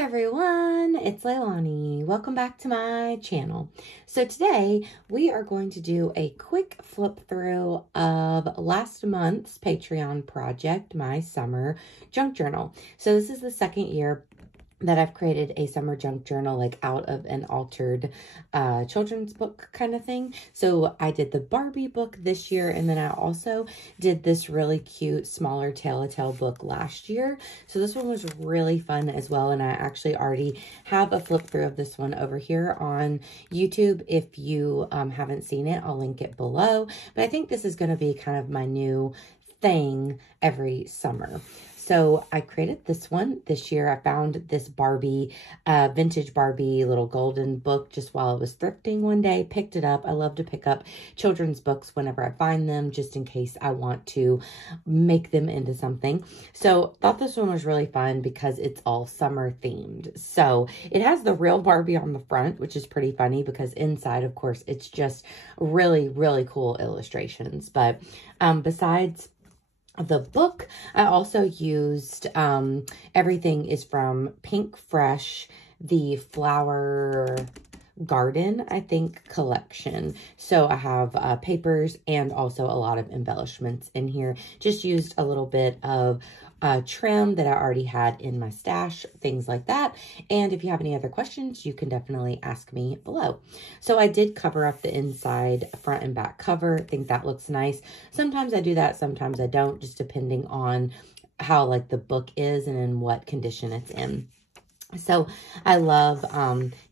Hi everyone, it's Leilani. Welcome back to my channel. So today we are going to do a quick flip through of last month's Patreon project, my summer junk journal. So this is the second year that I've created a summer junk journal, like out of an altered children's book kind of thing. So I did the Barbie book this year, and then I also did this really cute smaller Tale book last year. So this one was really fun as well, and I actually already have a flip through of this one over here on YouTube. If you haven't seen it, I'll link it below. But I think this is going to be kind of my new thing every summer. So I created this one this year. I found this Barbie, vintage Barbie little golden book just while I was thrifting one day, picked it up. I love to pick up children's books whenever I find them, just in case I want to make them into something. So thought this one was really fun because it's all summer themed. So it has the real Barbie on the front, which is pretty funny because inside, of course, it's just really, really cool illustrations. But besides the book, I also used everything is from Pink Fresh, the Flower Garden, I think, collection. So I have papers and also a lot of embellishments in here. Just used a little bit of trim that I already had in my stash, things like that. And if you have any other questions, you can definitely ask me below. So I did cover up the inside front and back cover. I think that looks nice. Sometimes I do that, sometimes I don't, just depending on how like the book is and in what condition it's in. So I love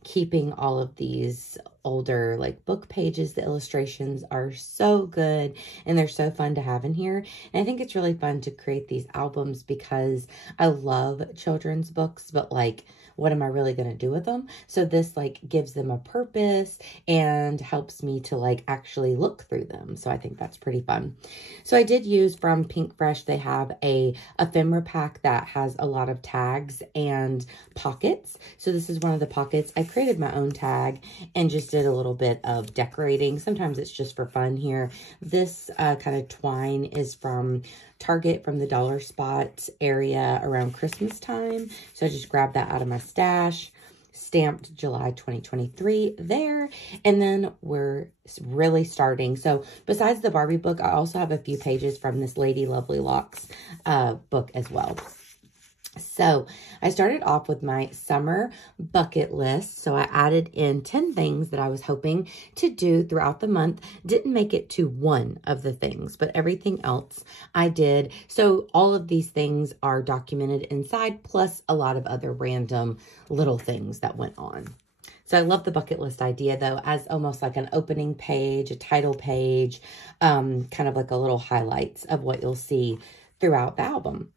keeping all of these older like book pages. The illustrations are so good and they're so fun to have in here. And I think it's really fun to create these albums because I love children's books, but like, what am I really going to do with them? So this like gives them a purpose and helps me to like actually look through them. So I think that's pretty fun. So I did use from Pink Fresh. They have a ephemera pack that has a lot of tags and pockets. So this is one of the pockets. I created my own tag and just did a little bit of decorating. Sometimes it's just for fun here. This kind of twine is from Target, from the Dollar Spot area around Christmas time. So I just grabbed that out of my stash, stamped July 2023 there, and then we're really starting. So besides the Barbie book, I also have a few pages from this Lady Lovely Locks book as well. So I started off with my summer bucket list. So I added in 10 things that I was hoping to do throughout the month. Didn't make it to one of the things, but everything else I did. So all of these things are documented inside, plus a lot of other random little things that went on. So I love the bucket list idea though, as almost like an opening page, a title page, kind of like a little highlights of what you'll see throughout the album.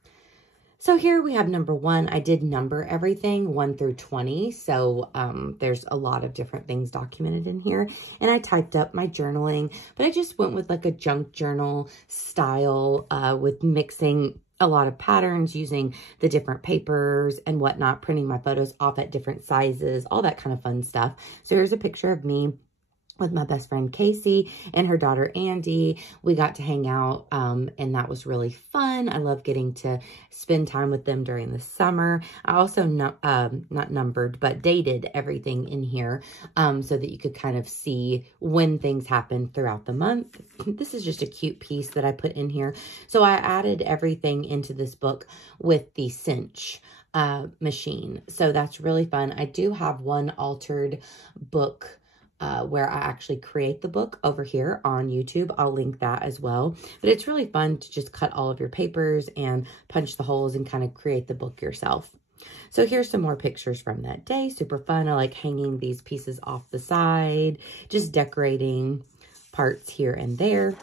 So here we have number 1. I did number everything 1 through 20. So there's a lot of different things documented in here. And I typed up my journaling, but I just went with like a junk journal style with mixing a lot of patterns, using the different papers and whatnot, printing my photos off at different sizes, all that kind of fun stuff. So here's a picture of me with my best friend Casey and her daughter Andy. We got to hang out and that was really fun. I love getting to spend time with them during the summer. I also not numbered, but dated everything in here so that you could kind of see when things happen throughout the month. This is just a cute piece that I put in here. So I added everything into this book with the cinch machine. So that's really fun. I do have one altered book where I actually create the book over here on YouTube. I'll link that as well. But it's really fun to just cut all of your papers and punch the holes and kind of create the book yourself. So here's some more pictures from that day. Super fun. I like hanging these pieces off the side, just decorating parts here and there.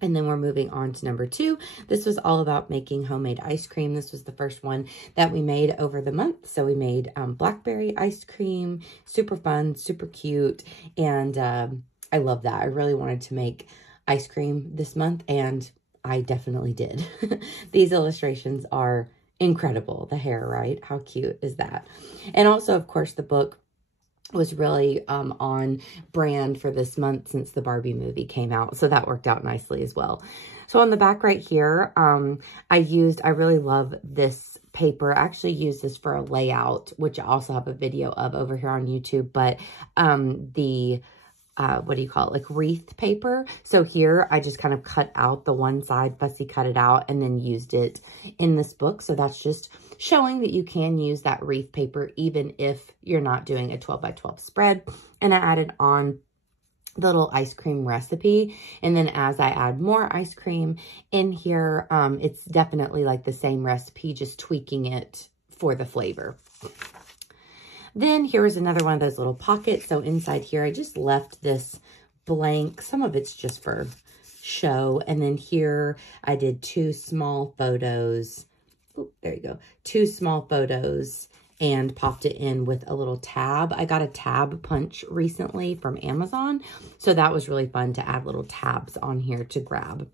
And then we're moving on to number 2. This was all about making homemade ice cream. This was the first one that we made over the month. So we made blackberry ice cream, super fun, super cute. And I love that. I really wanted to make ice cream this month and I definitely did. These illustrations are incredible. The hair, right? How cute is that? And also, of course, the book was really on brand for this month since the Barbie movie came out. So that worked out nicely as well. So on the back right here, I really love this paper. I actually used this for a layout, which I also have a video of over here on YouTube, but what do you call it? Like wreath paper. So here I just kind of cut out the one side, fussy cut it out, and then used it in this book. So that's just showing that you can use that wreath paper even if you're not doing a 12 by 12 spread. And I added on the little ice cream recipe. And then as I add more ice cream in here, it's definitely like the same recipe, just tweaking it for the flavor. Then here is another one of those little pockets. So inside here, I just left this blank. Some of it's just for show. And then here I did 2 small photos. Oh, there you go. 2 small photos and popped it in with a little tab. I got a tab punch recently from Amazon. So that was really fun to add little tabs on here to grab.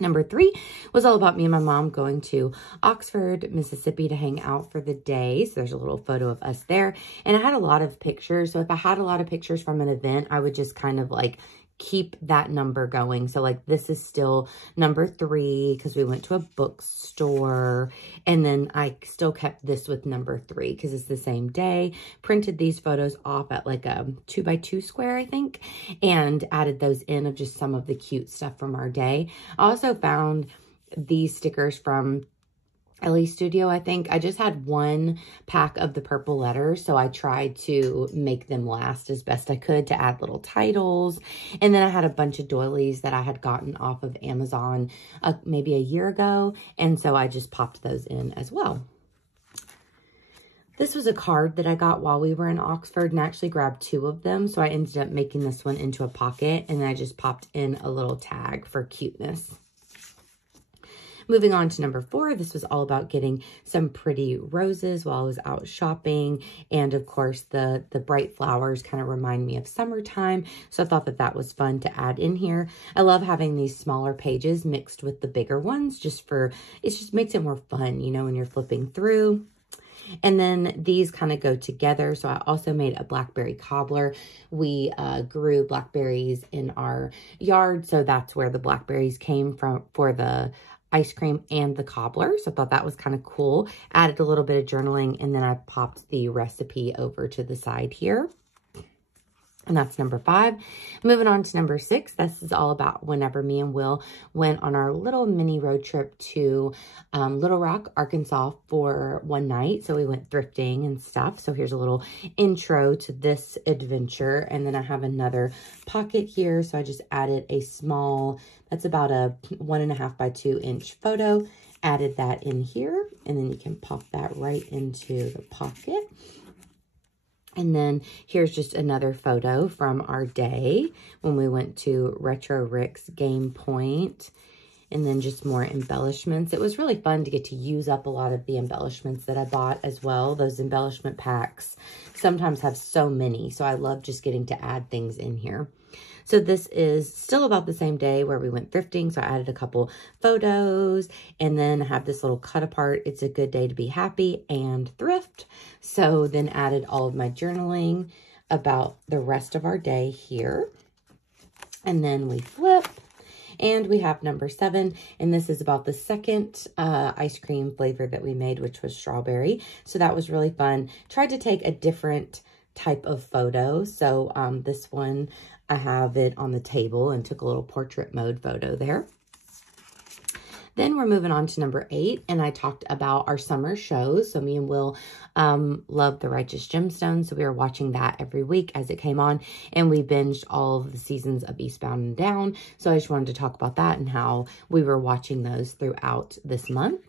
Number 3 was all about me and my mom going to Oxford, Mississippi to hang out for the day. So there's a little photo of us there. And I had a lot of pictures. So if I had a lot of pictures from an event, I would just kind of like keep that number going. So like this is still number 3 because we went to a bookstore, and then I still kept this with number 3 because it's the same day. Printed these photos off at like a 2 by 2 square, I think, and added those in of just some of the cute stuff from our day. I also found these stickers from Ellie Studio, I think. I just had 1 pack of the purple letters, so I tried to make them last as best I could to add little titles. And then I had a bunch of doilies that I had gotten off of Amazon maybe a year ago, and so I just popped those in as well. This was a card that I got while we were in Oxford, and I actually grabbed 2 of them, so I ended up making this one into a pocket, and then I just popped in a little tag for cuteness. Moving on to number 4, this was all about getting some pretty roses while I was out shopping. And of course, the bright flowers kind of remind me of summertime. So I thought that that was fun to add in here. I love having these smaller pages mixed with the bigger ones it just makes it more fun, you know, when you're flipping through. And then these kind of go together. So I also made a blackberry cobbler. We grew blackberries in our yard. So that's where the blackberries came from for the ice cream and the cobbler. So I thought that was kind of cool. Added a little bit of journaling, and then I popped the recipe over to the side here. And that's number 5. Moving on to number 6. This is all about whenever me and Will went on our little mini road trip to Little Rock, Arkansas for one night. So we went thrifting and stuff. So here's a little intro to this adventure. And then I have another pocket here. So I just added a small, that's about a 1.5 by 2 inch photo. Added that in here. And then you can pop that right into the pocket. And then here's just another photo from our day when we went to Retro Rick's Game Point. And then just more embellishments. It was really fun to get to use up a lot of the embellishments that I bought as well. Those embellishment packs sometimes have so many. So I love just getting to add things in here. So this is still about the same day where we went thrifting. So I added a couple photos, and then I have this little cut apart. It's a good day to be happy and thrift. So then added all of my journaling about the rest of our day here. And then we flip. And we have number 7, and this is about the second ice cream flavor that we made, which was strawberry. So that was really fun. Tried to take a different type of photo. So this one, I have it on the table and took a little portrait mode photo there. Then we're moving on to number 8, and I talked about our summer shows. So me and Will love The Righteous Gemstones, so we were watching that every week as it came on, and we binged all of the seasons of Eastbound and Down. So I just wanted to talk about that and how we were watching those throughout this month.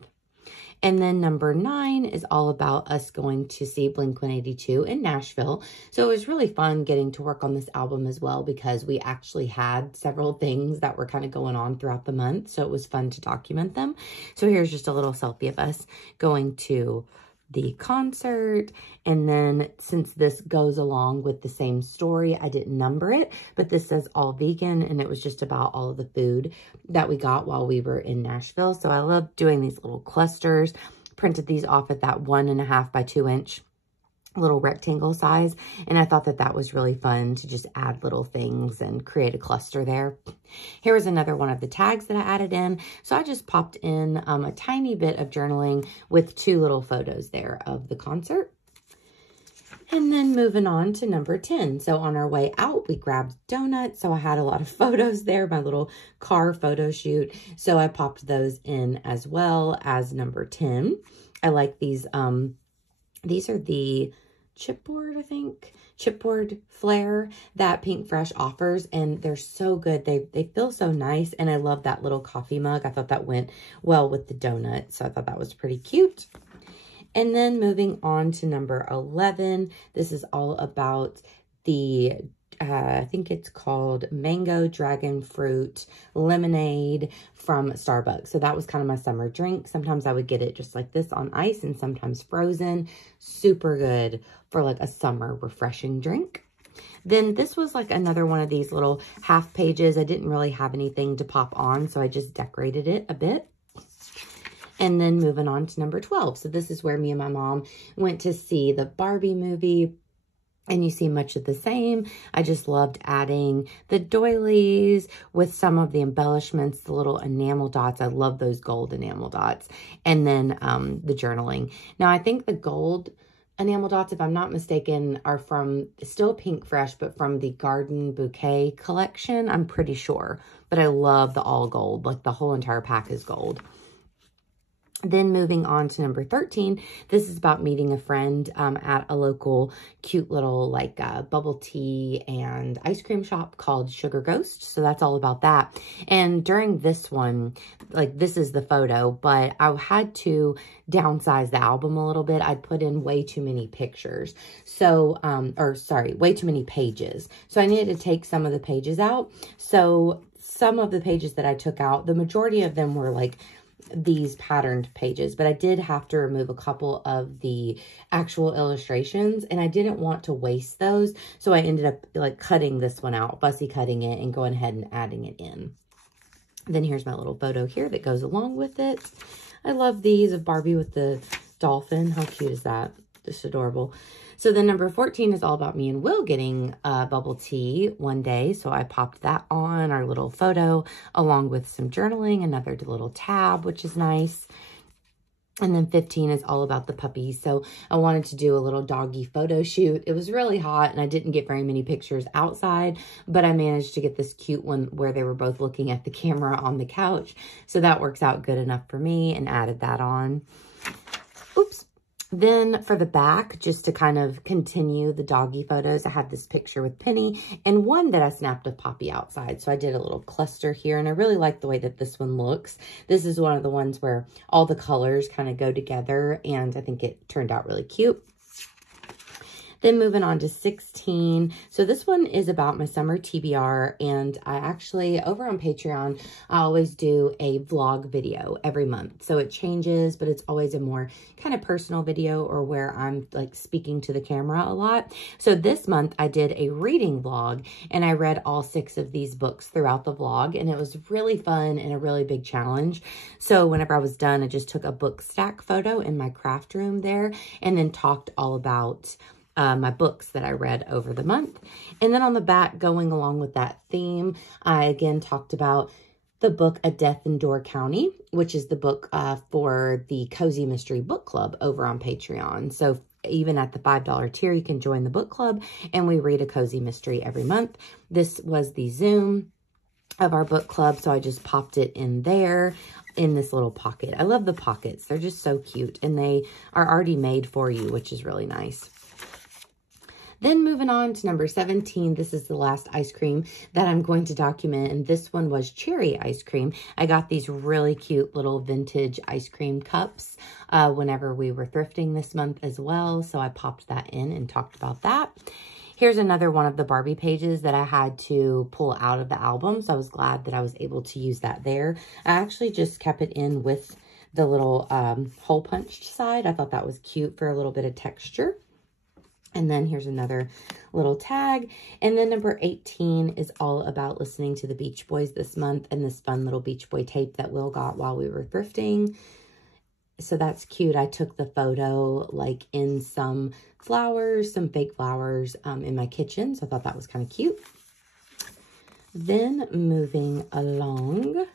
And then number 9 is all about us going to see Blink-182 in Nashville. So it was really fun getting to work on this album as well, because we actually had several things that were kind of going on throughout the month. So it was fun to document them. So here's just a little selfie of us going to the concert. And then since this goes along with the same story, I didn't number it, but this says all vegan, and it was just about all of the food that we got while we were in Nashville. So I love doing these little clusters. Printed these off at that 1.5 by 2 inch little rectangle size, and I thought that that was really fun to just add little things and create a cluster there. Here was another one of the tags that I added in. So I just popped in a tiny bit of journaling with 2 little photos there of the concert. And then moving on to number 10. So on our way out, we grabbed donuts. So I had a lot of photos there, my little car photo shoot. So I popped those in as well as number 10. I like these. These are the chipboard, I think. Chipboard Flair that Pink Fresh offers, and they're so good. They feel so nice, and I love that little coffee mug. I thought that went well with the donut, so I thought that was pretty cute. And then moving on to number 11, this is all about the, I think it's called Mango Dragon Fruit Lemonade from Starbucks. So that was kind of my summer drink. Sometimes I would get it just like this on ice and sometimes frozen. Super good for like a summer refreshing drink. Then this was like another one of these little half pages. I didn't really have anything to pop on, so I just decorated it a bit. And then moving on to number 12. So this is where me and my mom went to see the Barbie movie. And you see much of the same. I just loved adding the doilies with some of the embellishments, the little enamel dots. I love those gold enamel dots. And then the journaling. Now, I think the gold enamel dots, if I'm not mistaken, are from still Pink Fresh, but from the Garden Bouquet collection. I'm pretty sure. But I love the all gold. Like the whole entire pack is gold. Then moving on to number 13, this is about meeting a friend at a local cute little like bubble tea and ice cream shop called Sugar Ghost. So that's all about that. And during this one, like this is the photo, but I had to downsize the album a little bit. I'd put in way too many pictures. So, way too many pages. So I needed to take some of the pages out. So some of the pages that I took out, the majority of them were like these patterned pages, but I did have to remove a couple of the actual illustrations, and I didn't want to waste those, so I ended up like cutting this one out, fussy cutting it and going ahead and adding it in. Then here's my little photo here that goes along with it. I love these of Barbie with the dolphin. How cute is that? Just adorable. So then number 14 is all about me and Will getting bubble tea one day. So I popped that on our little photo along with some journaling, another little tab, which is nice. And then 15 is all about the puppies. So I wanted to do a little doggy photo shoot. It was really hot and I didn't get very many pictures outside, but I managed to get this cute one where they were both looking at the camera on the couch. So that works out good enough for me, and added that on. Oops. Then for the back, just to kind of continue the doggy photos, I have this picture with Penny and one that I snapped of Poppy outside. So I did a little cluster here, and I really like the way that this one looks. This is one of the ones where all the colors kind of go together, and I think it turned out really cute. Then moving on to 16. So this one is about my summer TBR, and I actually, over on Patreon, I always do a vlog video every month. So it changes, but it's always a more kind of personal video, or where I'm like speaking to the camera a lot. So this month I did a reading vlog, and I read all 6 of these books throughout the vlog, and it was really fun and a really big challenge. So whenever I was done, I just took a book stack photo in my craft room there, and then talked all about my books that I read over the month. And then on the back, going along with that theme, I again talked about the book A Death in Door County, which is the book for the Cozy Mystery Book Club over on Patreon. So even at the $5 tier, you can join the book club, and we read a cozy mystery every month. This was the Zoom of our book club, so I just popped it in there in this little pocket. I love the pockets. They're just so cute, and they are already made for you, which is really nice. Then moving on to number 17, this is the last ice cream that I'm going to document, and this one was cherry ice cream. I got these really cute little vintage ice cream cups whenever we were thrifting this month as well, so I popped that in and talked about that. Here's another one of the Barbie pages that I had to pull out of the album, so I was glad that I was able to use that there. I actually just kept it in with the little hole punched side. I thought that was cute for a little bit of texture. And then here's another little tag. And then number 18 is all about listening to the Beach Boys this month, and this fun little Beach Boy tape that Will got while we were thrifting. So that's cute. I took the photo like in some flowers, some fake flowers in my kitchen. So I thought that was kind of cute. Then moving along,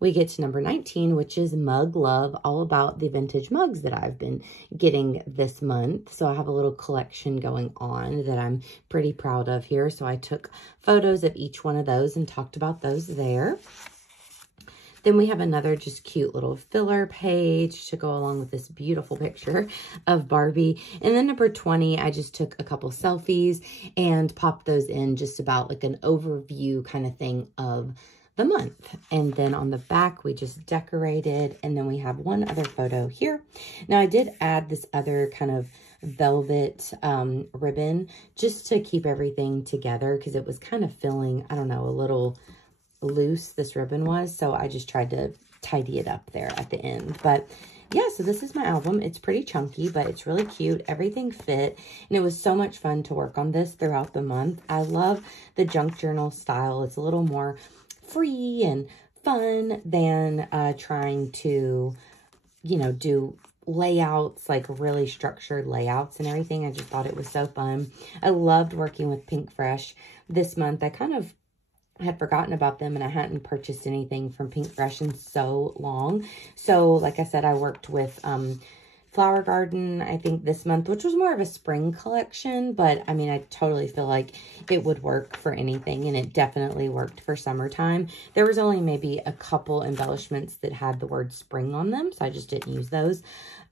we get to number 19, which is Mug Love, all about the vintage mugs that I've been getting this month. So I have a little collection going on that I'm pretty proud of here. So I took photos of each one of those and talked about those there. Then we have another just cute little filler page to go along with this beautiful picture of Barbie. And then number 20, I just took a couple selfies and popped those in, just about like an overview kind of thing of the month. And then on the back, we just decorated. And then we have one other photo here. Now I did add this other kind of velvet ribbon just to keep everything together, because it was kind of feeling, I don't know, a little loose, this ribbon was, so I just tried to tidy it up there at the end. But yeah, so this is my album. It's pretty chunky, but it's really cute. Everything fit, and it was so much fun to work on this throughout the month. I love the junk journal style. It's a little more free and fun than trying to, you know, do layouts, like really structured layouts and everything. I just thought it was so fun. I loved working with Pinkfresh this month. I kind of had forgotten about them, and I hadn't purchased anything from Pinkfresh in so long. So like I said, I worked with Flower Garden, I think this month, which was more of a spring collection, but I mean, I totally feel like it would work for anything, and it definitely worked for summertime. There was only maybe a couple embellishments that had the word spring on them, so I just didn't use those.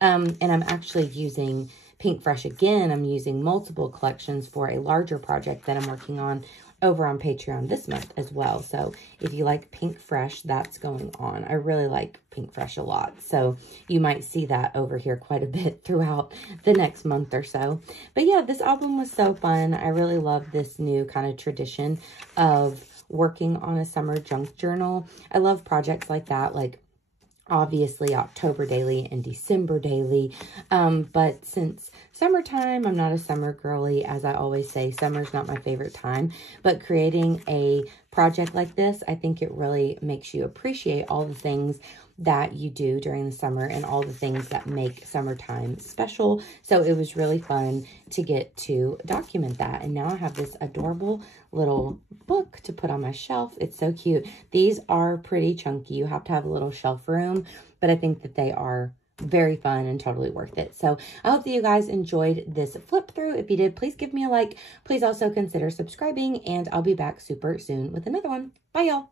And I'm actually using Pinkfresh again. I'm using multiple collections for a larger project that I'm working on over on Patreon this month as well. So if you like Pinkfresh, that's going on. I really like Pinkfresh a lot. So you might see that over here quite a bit throughout the next month or so. But yeah, this album was so fun. I really love this new kind of tradition of working on a summer junk journal. I love projects like that, like obviously October daily and December daily. But since summertime, I'm not a summer girly. As I always say, summer's not my favorite time. But creating a project like this, I think it really makes you appreciate all the things that you do during the summer and all the things that make summertime special. So it was really fun to get to document that. And now I have this adorable little book to put on my shelf. It's so cute. These are pretty chunky. You have to have a little shelf room, but I think that they are very fun and totally worth it. So I hope that you guys enjoyed this flip through. If you did, please give me a like. Please also consider subscribing, and I'll be back super soon with another one. Bye, y'all.